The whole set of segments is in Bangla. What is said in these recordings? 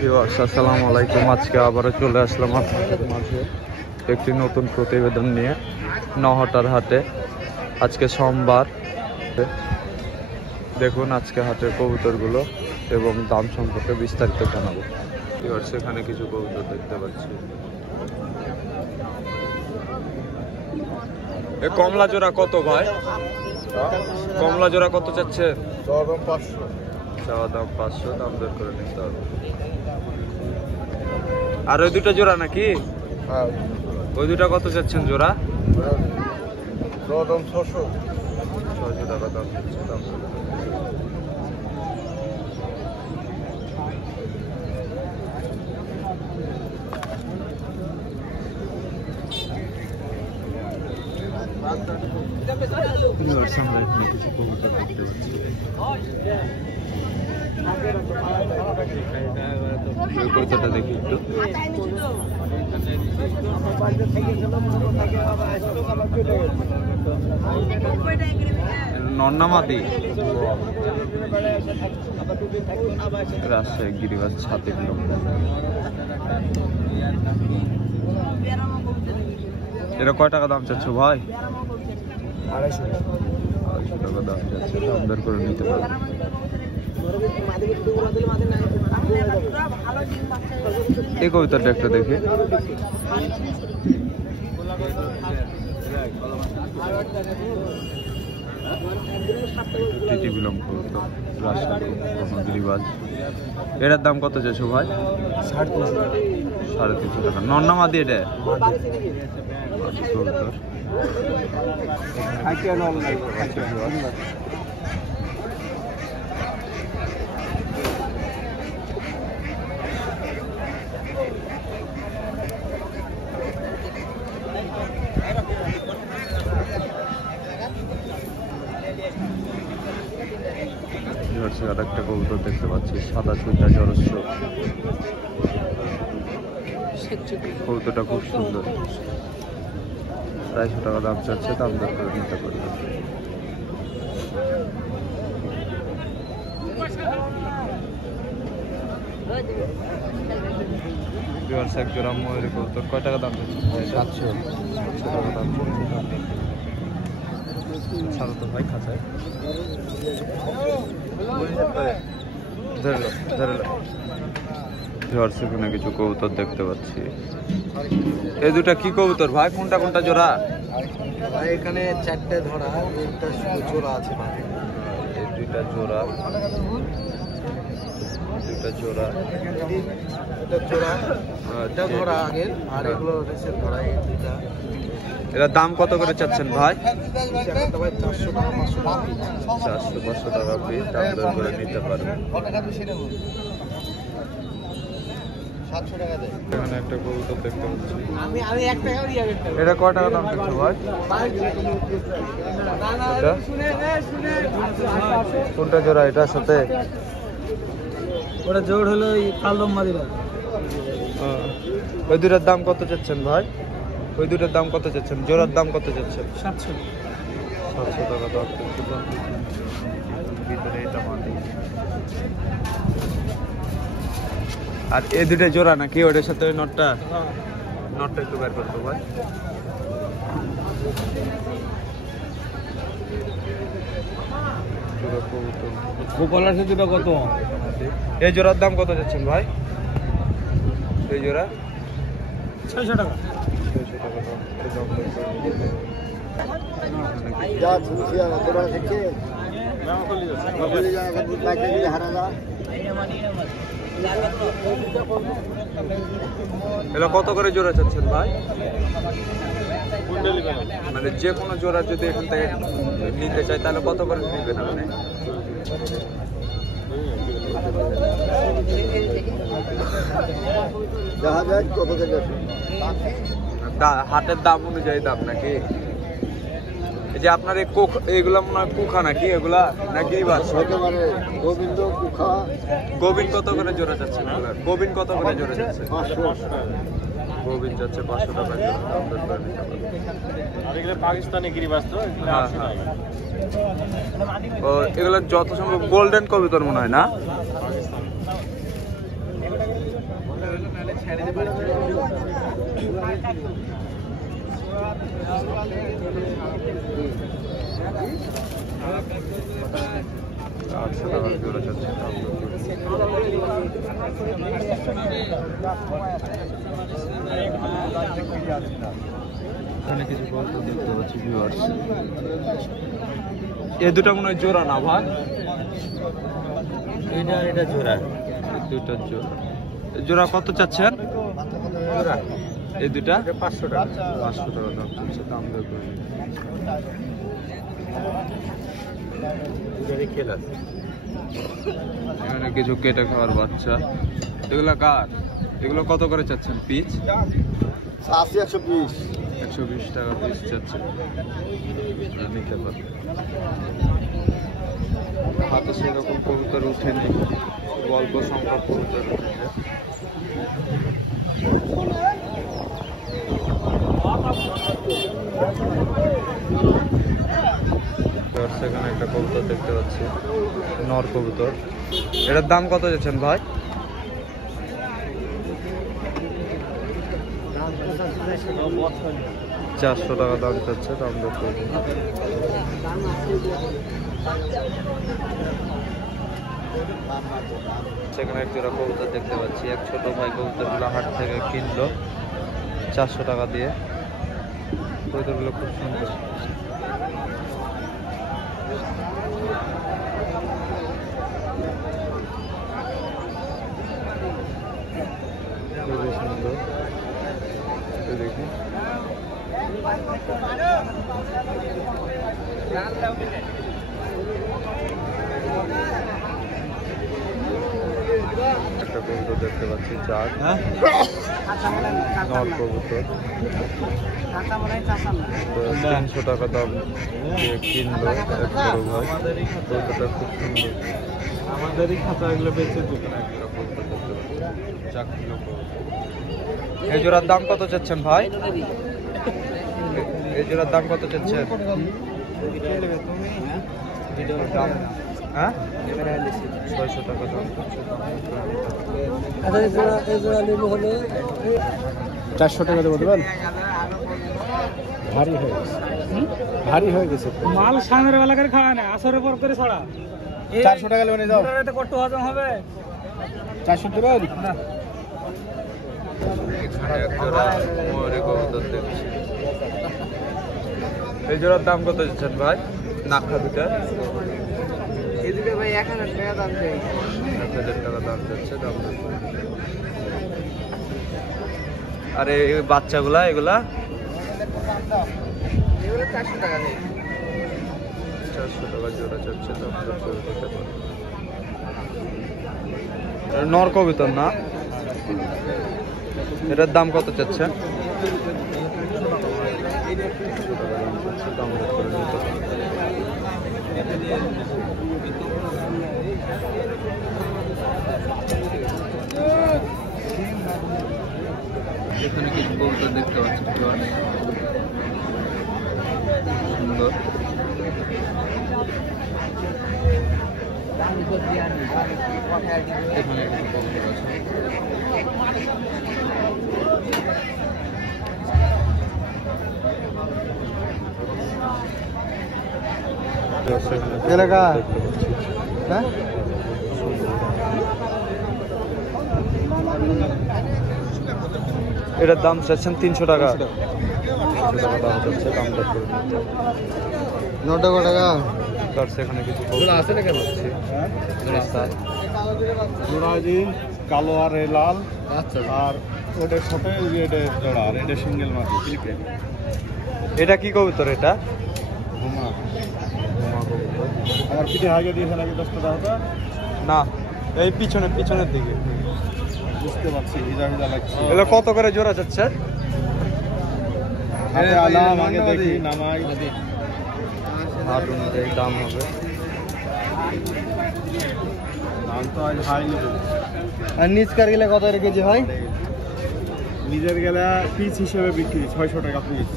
ভিউয়ার্স, আসসালামু আলাইকুম। আজকে আবারও চলে আসলাম আপনাদের মাঝে একটি নতুন প্রতিবেদন নিয়ে। নহাটার হাটে আজকে সোমবার। দেখুন আজকে হাটের কবুতরগুলো এবং দাম সম্পর্কে বিস্তারিত জানাবো। ভিউয়ার্স, এখানে কিছু কবুতর দেখতে পাচ্ছি। এ কমলা জোড়া কত ভাই? কমলা জোড়া কত চাচ্ছে? চাওয়া দাম 500, দাম দর করে নিতে হবে। আর ওই দুটো জোড়া নাকি? ওই দুটা কত চাচ্ছেন জোড়া? 600 টাকা দাম চাচ্ছে। দাম আমরা এখানে কিছু কবুতর দেখতে পাচ্ছি। কবুতরটা দেখি একটু। নন্নামাদি রাজশাহী গিরিবাস ছাতে বিলম্ব। এটা কয় টাকা দাম চাচ্ছ ভাই? 250 টাকা দাম যাচ্ছে। দাম দর করে নিতে পারবে। এই কবিতাটা একটা দেখে। বিলম্ব গিরিবাজ। এটার দাম কত চাইছো ভাই? 350 টাকা। নন্নামাদি এটা আর একটা কবুতর দেখতে পাচ্ছি, সাদা সুইটা জরস্য। কবুতরটা খুব সুন্দর। 250 টাকা দাম চাচ্ছে। দাম দর করে নিতে পারবে। এক জোড়া ময়ূরী কবুতর কয় টাকা দাম চাচ্ছে? 700 টাকা দাম চাচ্ছে। ছাড়ো তো ভাই খাঁচায়। এখানে কিছু কবুতর দেখতে পাচ্ছি। এই দুটা কি কবুতর ভাই? কোনটা কোনটা জোড়া? এখানে 4টে ধরা, একটা জোড়া আছে। এই দুইটা জোড়া, দুইটা জোড়া। এটা জোড়া, এটা ধরা আগের, আর এগুলো রেসের ধরা। এই দুইটা। এর দাম কত করে চাচ্ছেন ভাই? 400 টাকা 500 টাকা পিস। দাম দর করে নিতে পারবেন। এখানে একটা কবুতর দেখতে পাচ্ছি। এটা কয় টাকা দাম চাচ্ছ ভাই? কোনটা জোড়া এটার সাথে? ওটা জোড় হলো কালদম মাদিরা। ওই দুটার দাম কত চাচ্ছেন ভাই? ওই দুটার দাম কত চাচ্ছেন? জোড়ার দাম কত চাচ্ছেন? 700 টাকা দাম। ভিতরে এটা মাটি। আর এই দুটো জোড়া নাকি? ওটার সাথে ওই নটটা? নটটা একটু বের করতো ভাই। গোপালার সাথে কত? এই জোড়ার দাম কত যাচ্ছেন ভাই? এই জোড়া 600 টাকা। 600 টাকা দাম। এটা কত করে জোড়া চাচ্ছেন ভাই? মানে যে কোনো জোড়া যদি এখান থেকে নিতে চাই তাহলে কত করে নিবেন আপনি? হাটের দাম অনুযায়ী দাম নাকি? এই যে আপনার এইগুলা মনে হয় কুখা নাকি? এগুলা নাকি গোবিন্দ কুখা। গোবিন্দ কত করে জোড়া যাচ্ছে? গোবিন্দ কত করে জোড়া যাচ্ছে? গোবিন্দ যাচ্ছে 500 টাকা জোড়া। পাকিস্তানি গিরিবাস তো। এগুলো যত সম্ভব গোল্ডেন কবুতর মনে হয় না? আটশো টাকা জোড়া যাচ্ছে। এখানে কিছু কবুতর দেখতে পাচ্ছি ভিউয়ার্স। এ দুটো মনে হয় জোড়া না ভাই? এটা জোড়া। দুটো জোড়া। জোড়া কত চাচ্ছেন? এই দুটা 500 টাকা। 500 টাকা দাম চাচ্ছে। দাম দেখুন। এখানে কিছু কেটে খাওয়ার বাচ্চা। এগুলা কার? এগুলো কত করে চাচ্ছেন পিস? 120। 120 টাকা পিস চাচ্ছে। নিতে পারবেন। হাতে সেরকম কবুতর উঠেনি, অল্প সংখ্যক কবুতর উঠেছে। সেখানে একটা কবুতর দেখতে পাচ্ছি, নর কবুতর। এটার দাম কত যাচ্ছেন ভাই? চারশো টাকা দাম চাচ্ছে। দাম দেখতে সেখানে এক জোড়া কবুতর দেখতে পাচ্ছি। এক ছোট ভাই কবুতরগুলো হাট থেকে কিনলো 400 টাকা দিয়ে। কবুতরগুলো খুব সুন্দর। খুবই সুন্দর। দেখুন একটা কবুতর দেখতে পাচ্ছি, চার নর কবুতর। 300 টাকা দাম দিয়ে কিনলো এক বড় ভাই। কবুতরটা খুব সুন্দর। আমাদেরই খাঁচা এগুলো বেঁচে দেবেন। এই জোড়ার দাম কত চাচ্ছেন ভাই? এই জোড়ার দাম কত চাচ্ছেন? হ্যাঁ 600 টাকা দাম চাচ্ছে। 400 টাকা দেবো দেবেন? ভারী হয়ে গেছে। ভারী হয়ে গেছে মাল সামনের বেলা করে খাওয়া না, আসরের পর করে ছড়া। 400 টাকা লোনে যাও। এতে কত হজম হবে? 400 দেবেন? না, এখানে এক জোড়া ময়ূরী কবুতর দেখছি। এই জোড়ার দাম কত দিচ্ছেন ভাই? নাক্ষা দুটা এদিকে ভাই 1000 টাকা দাম চাই। 1000 টাকা দাম যাচ্ছে। দাম দেখুন। আর এই বাচ্চাগুলা এগুলা এগুলো 400 টাকা দেয়। 400 টাকা জোড়া যাচ্ছে। দাম দেখতে পারেন। নর কবুতর না? এটার দাম কত চাচ্ছে? 100 টাকা দাম চাচ্ছে। দাম দেখতে নিতে পারেন। এখানে কিছু কবুতর দেখতে পাচ্ছি, অনেক সুন্দর। এখানে কিছু কবুতর আছে। এলাকা হ্যাঁ এটার দাম চাচ্ছেন 300 টাকা। 300 টাকা দাম চাচ্ছে। দাম দর করে নিতে। 9 টাকা। তার সেখানে কিছু কবুতর আছে না কেন? জোড়াদিন কালো আর এই লাল। আচ্ছা। আর ওটার সাথে এটা জোড়া আর এটা সিঙ্গেল মাটি ক্লিকে। এটা কি কবুতর? এটা ঘুমা। ঘুমা কবুতর। আমার পিঠে আগে দিয়েছে নাকি 10 টাকা? না, এই পিছনের দিকে। বুঝতে পারছি, ভিজা ভিজা লাগছে। এগুলো কত করে জোড়া যাচ্ছে? আরে আলাম আগে দেখি নামাই। হাট অনুযায়ী দাম হবে। দাম তো আজ হাই নেব। আর নিচকার গেলে কত কেজি হয়? নিজের গেলে পিস হিসেবে বিক্রি 600 টাকা পিস।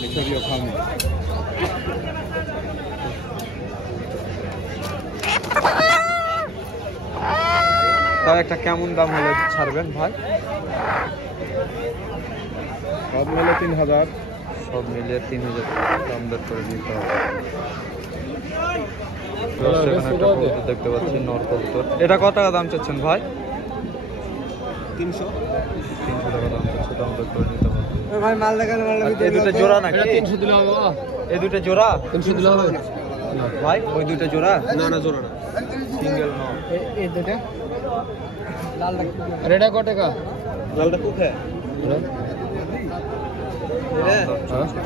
মিশরীয় ফার্মে। তাও একটা কেমন দাম হলে ছাড়বেন ভাই? সব মিলে 3000। সব মিলিয়ে 3000 দাম দর করে নিতে হবে। সেখানে একটা কবুতর দেখতে পাচ্ছি, নর কবুতর। এটা কত টাকা দাম চাচ্ছেন ভাই? 300 টাকা দাম চাচ্ছে, দাম দর করে নিতে হবে। ভাই মাল দেখানো এই দুটো জোড়া নাকি? 300 দিলে হবে বাবা। এই দুটো জোড়া 300 দিলে হবে ভাই? ওই দুটো জোড়া না না জোড়া না সিঙ্গেল নর। এই দুটো লাল রেডা কত টাকা লালটা কোথায়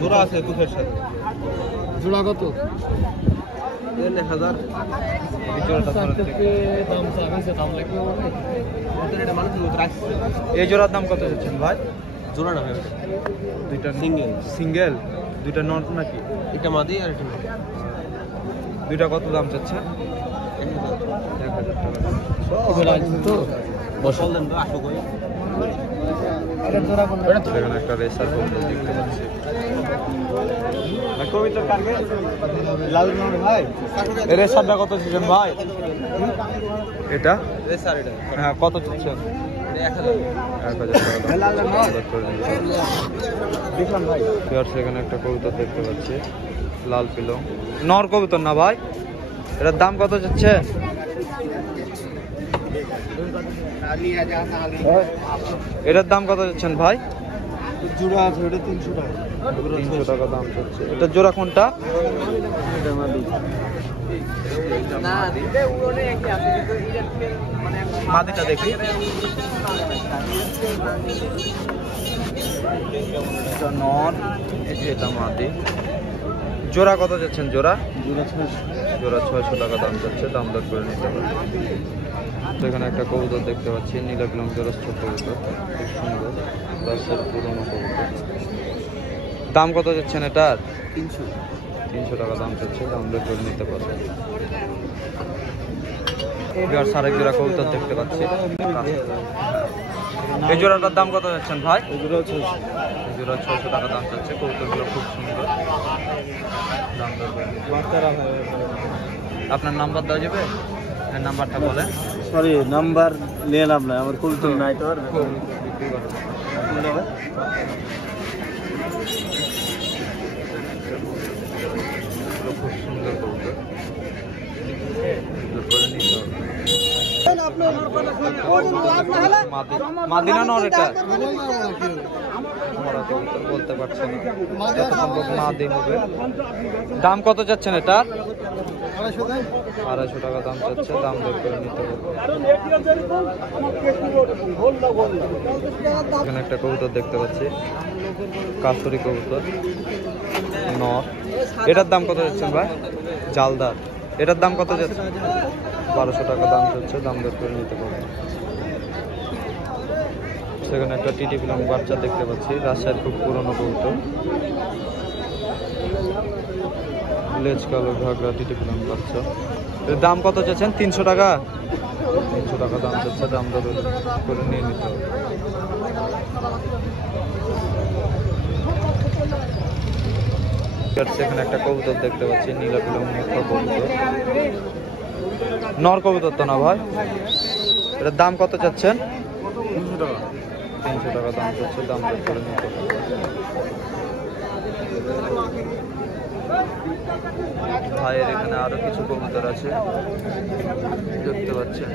জোড়া আছে কুখের সাথে জোড়া কত 1000 এই জোড়াটা ধরে দেখি। দাম চাইছে দাম লাগবে এটা মানুষ রাখছে এই জোড়ার দাম কত চাচ্ছেন ভাই? জোড়া না ভাই দুইটা সিঙ্গেল সিঙ্গেল দুইটা নর নাকি? এটা মাদি আর এটা দুইটা কত দাম চাচ্ছেন? 1000 টাকা। তো বসল দেন তো আসো কই এটা জোড়া কোন এখানে একটা রেসার কবুতর দেখতে পাচ্ছি। কবিতার কারগে লাল নর ভাই এই রেসারটা কত চাচ্ছেন ভাই? এটা রেসার এটা হ্যাঁ, কত চাচ্ছেন? 1000 1000 টাকা লাল দাম নর দর করে নিতে হবে। দেখলাম ভাই সেখানে একটা কবুতর দেখতে পাচ্ছি, লাল পিলং। নর কবুতর না ভাই? এটার দাম কত যাচ্ছে? এটার দাম কত যাচ্ছেন ভাই? জোড়া আছে ওটা 300 টাকা 300 টাকা দাম যাচ্ছে। এটা জোড়া কোনটা? এটা মাদি না দিতে উড়নে একই আছে কিন্তু এটা মানে মাদিটা দেখি। এটা নর, এই যে এটা মাদি। জোড়া কত যাচ্ছেন জোড়া? জোড়া 600 টাকা দাম যাচ্ছে, দাম দর করে নিতে পারবেন। সেখানে একটা কবুতর দেখতে পাচ্ছি, নীলাকলম জোড়স্থ কবুতর, খুব সুন্দর, রাস্তার পুরনো কবুতর। দাম কত যাচ্ছেন এটার? 300 টাকা দাম যাচ্ছে, দাম দর করে নিতে পারবেন। এবার আরেক জোড়া কবুতর দেখতে পাচ্ছি। এই জোড়াটার দাম কত যাচ্ছেন ভাই? এই জোড়া 600 এই জোড়া 600 টাকা দাম যাচ্ছে, কবুতরগুলো খুব সুন্দর, দাম দর করে নিতে পারবেন। আপনার নাম্বার দেওয়া যাবে? এই নাম্বারটা বলেন। সরি নাম্বার নিয়ে নাম না আমার কবুতর নাই তো আর বিক্রি করেন। খুব সুন্দর কবুতর, দর করে নিতে হবে। মাদিনা নর এটা? আমরা কবুতর বলতে পারছি না, যত সম্ভব মাদি হবে। দাম কত যাচ্ছেন এটার? 250 টাকা দাম যাচ্ছে, দাম দর করে নিতে হবে। এখানে একটা কবুতর দেখতে পাচ্ছি, কাসুরি কবুতর নর। এটার দাম কত যাচ্ছেন ভাই? জালদার। এটার দাম কত যাচ্ছে? 1200 টাকা দাম যাচ্ছে, দাম দর করে নিতে পারবে। সেখানে একটা টিটি ফিলং বাচ্চা দেখতে পাচ্ছি, রাজশাহীর খুব পুরনো কবুতর, লেজ কালো ঘাগরা টিটি ফিলং বাচ্চা। এর দাম কত চাচ্ছেন? 300 টাকা। 300 টাকা দাম যাচ্ছে, দাম দর করে নিয়ে নিতে হবে। সেখানে একটা কবুতর দেখতে পাচ্ছি, নীলা পিলং মুখা কবুতর, নর কবুতর তো না ভাই? এটার দাম কত চাচ্ছেন? 300 টাকা 300 টাকা দাম চাচ্ছে, দাম দর করে নিতে হবে। ভাইয়ের এখানে আরো কিছু কবুতর আছে দেখতে পাচ্ছেন।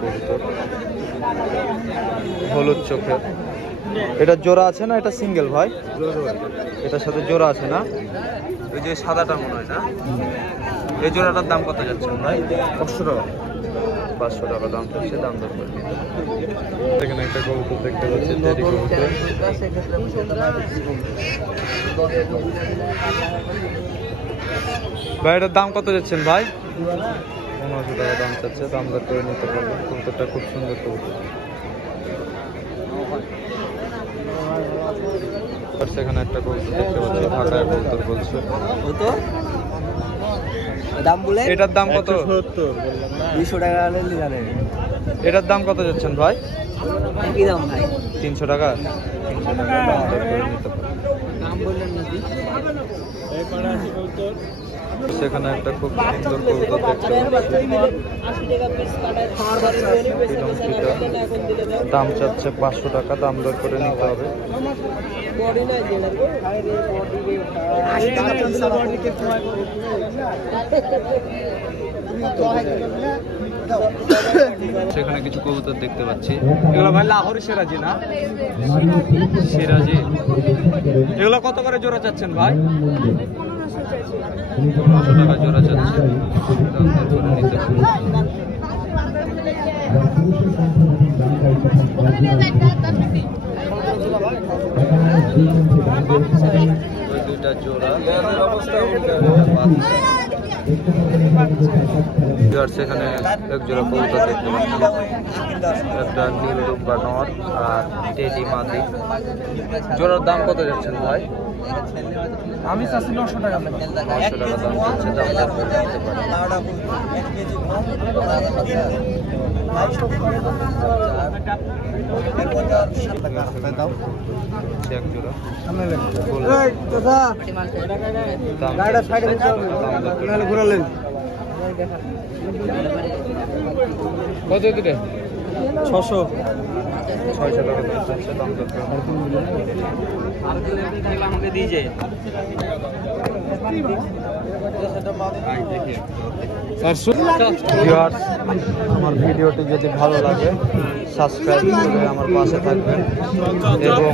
কবুতর হলুদ চোখের। এটা জোড়া আছে না এটা সিঙ্গেল ভাই? এটার সাথে জোড়া আছে না? ওই যে সাদাটা মনে হয় না? এই জোড়াটার দাম কত যাচ্ছেন ভাই? 500 টাকা 500 টাকা দাম যাচ্ছে, দাম দর করে নিতে হবে। এখানে একটা কবুতর দেখতে পাচ্ছি, টেডি কবুতর। ভাই এটার দাম কত যাচ্ছেন ভাই? 1500 টাকা দাম চাচ্ছে, দাম দর করে নিতে পারবেন। কবুতরটা খুব সুন্দর কবুতর। সেখানে একটা কবুতর দেখতে পাচ্ছি, ঢাকায় কবুতর বলছে। দাম বলে এটার দাম কত? 170 200 টাকা নিলে জানেন। এটার দাম কত যাচ্ছেন ভাই? একই দাম ভাই। 300 টাকা 300 টাকা দাম দর করে নিতে পারেন। দাম বললেন নাকি? সেখানে একটা খুব সুন্দর কবুতর দেখতে পাচ্ছি। 80 টাকা পিস কাটায় খাওয়ার বাড়ি দাম চাচ্ছে 500 টাকা, দাম দর করে নিতে হবে। বডি না যেটা আরে বডি রে 80 টাকা পিস বডি কে সময় করে সেখানে কিছু কবুতর দেখতে পাচ্ছি। এগুলো ভাই লাহোরি সিরাজি না? সিরাজি এগুলো কত করে জোড়া চাচ্ছেন ভাই? 1500 টাকা জোড়া চাচ্ছে, দাম দর করে নিতে হবে। ওই দুইটা জোড়া সেখানে এক জোড়া কবুতর দেখতে পাচ্ছি, একটা নীল রূপা নর আর টেডি মাদি। জোড়ার দাম কত যাচ্ছেন ভাই? আমি চাচ্ছি 900 টাকা দাম। 900 টাকা দাম যাচ্ছে, দাম দর করে নিতে পারেন। এক জোড়া ঘুরালেন কত দিতে? 600 টাকা দাম যাচ্ছে, দাম দর করে আমাকে দিয়ে যায়। ভিউয়ার্স, আমার ভিডিওটি যদি ভালো লাগে সাবস্ক্রাইব করে আমার পাশে থাকবেন এবং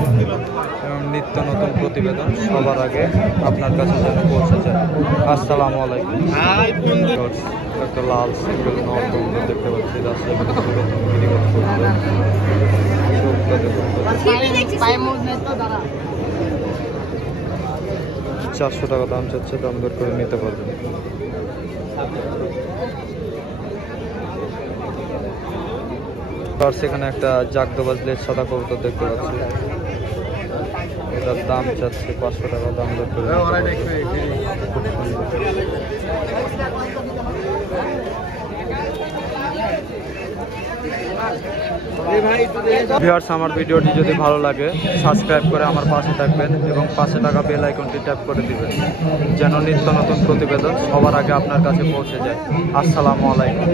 নিত্য নতুন প্রতিবেদন সবার আগে আপনার কাছে যেন পৌঁছে যায়। আসসালামু আলাইকুম। ভিউয়ার্স, একটা লাল সিঙ্গেল নর কবুতর দেখতে পাচ্ছি, রাস্তায় দাঁড়া 400 টাকা দাম চাচ্ছে, দাম দর করে নিতে পারবেন। আর সেখানে একটা জাগদোবাজ লেজ সাদা কবুতর দেখতে পাচ্ছি, এটার দাম চাচ্ছে 500 টাকা, দাম দর করে নিতে পারবেন। খুব সুন্দর। ভিউয়ার্স, আমার ভিডিওটি যদি ভালো লাগে সাবস্ক্রাইব করে আমার পাশে থাকবেন এবং পাশে থাকা বেল আইকনটি ট্যাপ করে দিবেন যেন নিত্য নতুন প্রতিবেদন সবার আগে আপনার কাছে পৌঁছে যায়। আসসালামু আলাইকুম।